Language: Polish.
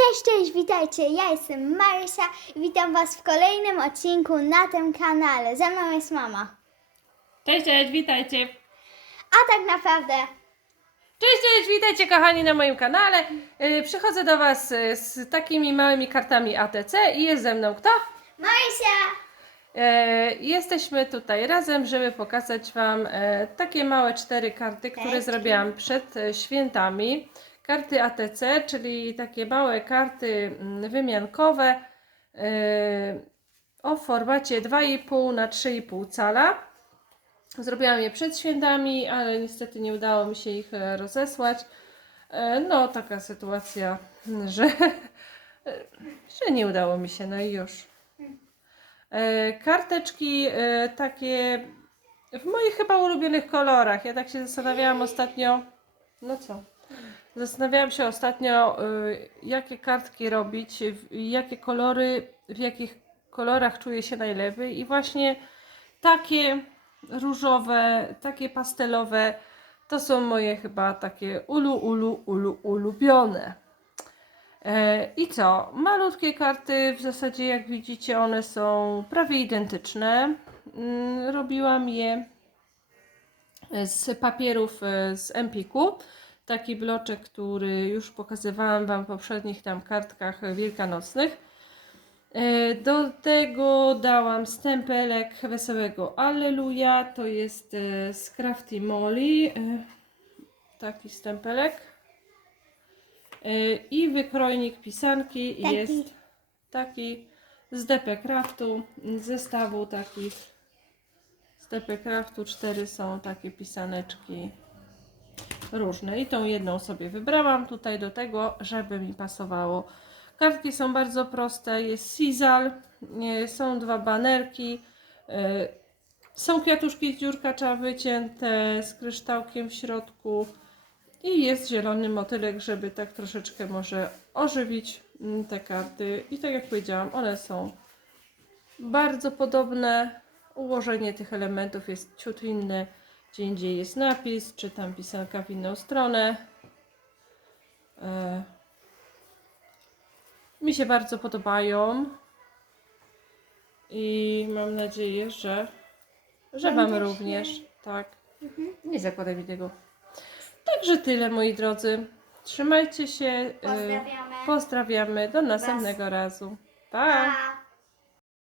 Cześć, cześć, witajcie, ja jestem Marysia i witam Was w kolejnym odcinku na tym kanale. Ze mną jest mama. Cześć, cześć, witajcie. A tak naprawdę Cześć, cześć, witajcie kochani na moim kanale. Yy, Przychodzę do Was yy, z takimi małymi kartami ATC i jest ze mną kto? Marysia! E, Jesteśmy tutaj razem, żeby pokazać Wam e, takie małe cztery karty, które zrobiłam przed e, świętami. Karty ATC, czyli takie małe karty mm, wymiankowe e, o formacie 2,5 na 3,5 cala. Zrobiłam je przed świętami, ale niestety nie udało mi się ich e, rozesłać. E, No, taka sytuacja, że, że nie udało mi się, no i już. E, Karteczki takie w moich chyba ulubionych kolorach. Ja tak się zastanawiałam ostatnio. No co? Zastanawiałam się ostatnio, e, jakie kartki robić, jakie kolory, w jakich kolorach czuję się najlepiej. I właśnie takie różowe, takie pastelowe to są moje chyba takie ulu, ulu, ulu, ulubione. E, I co? Malutkie karty, w zasadzie jak widzicie, one są prawie identyczne. Mm, Robiłam je z papierów e, z Empiku. Taki bloczek, który już pokazywałam Wam w poprzednich tam kartkach wielkanocnych. E, Do tego dałam stempelek Wesołego Alleluja. To jest e, z Crafty Molly. E, Taki stempelek. I wykrojnik pisanki Taki. jest taki z DP Craftu, z zestawu takich z DP Craftu cztery są takie pisaneczki różne i tą jedną sobie wybrałam tutaj do tego, żeby mi pasowało. Kartki są bardzo proste, jest sizal, są dwa banerki, e, są kwiatuszki z dziurkacza wycięte z kryształkiem w środku i jest zielony motylek, żeby tak troszeczkę może ożywić mm, te karty. I tak jak powiedziałam, one są bardzo podobne. Ułożenie tych elementów jest ciut inne. Gdzie indziej jest napis, czy tam pisanka w inną stronę. E, mi się bardzo podobają. I mam nadzieję, że, że Wam również. Tak. Mhm. Nie zakładaj mi tego. Także tyle, moi drodzy. Trzymajcie się. e, Pozdrawiamy. Pozdrawiamy. Do następnego razu. pa. Pa!